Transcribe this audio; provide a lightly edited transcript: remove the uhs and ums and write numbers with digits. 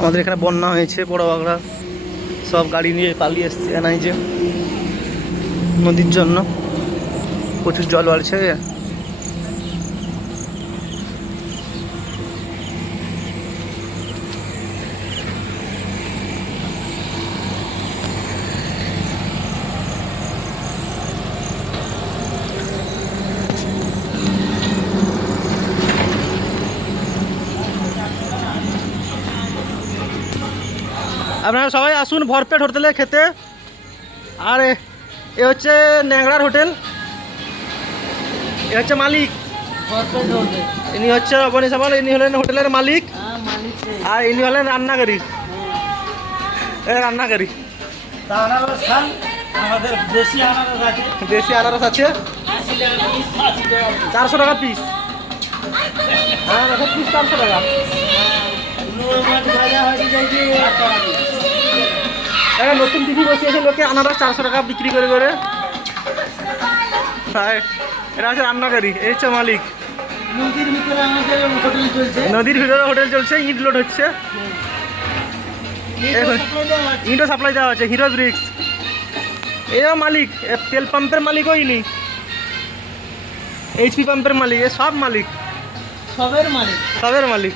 আমাদের এখানে বন্যা হয়েছে, বড় বাগড়া সব গাড়ি নিয়ে পালিয়ে এসছে এনআইজে নদীর জন্য। প্রচুর জল বাড়ছে। আপনারা সবাই আসুন ভরপেট হোটেলে খেতে। আর এ হচ্ছে ন্যাংরার হোটেল, এ হচ্ছে মালিক। ইনি হচ্ছে রবনী সামাল, ইনি হলেন হোটেলের মালিক। আর ইনি হলেন রান্নাকারী। রান্নাকারী দেশি আনারস আছে 400 টাকা পিস। হ্যাঁ পিস 400 টাকা। নতুন টিভি বসিয়েছে লোকে, আনারস 400 টাকা বিক্রি করে করে। এটা হচ্ছে রান্নাকারী, এই হচ্ছে মালিক। নদীর ভিতরে হোটেল চলছে, ইট লোড হচ্ছে, ইটও সাপ্লাই দেওয়া আছে। হিরো ব্রিক্স এও মালিক, তেল পাম্পের মালিকও ইনি, এইচপি পাম্পের মালিক, এ সব মালিক, সবের মালিক।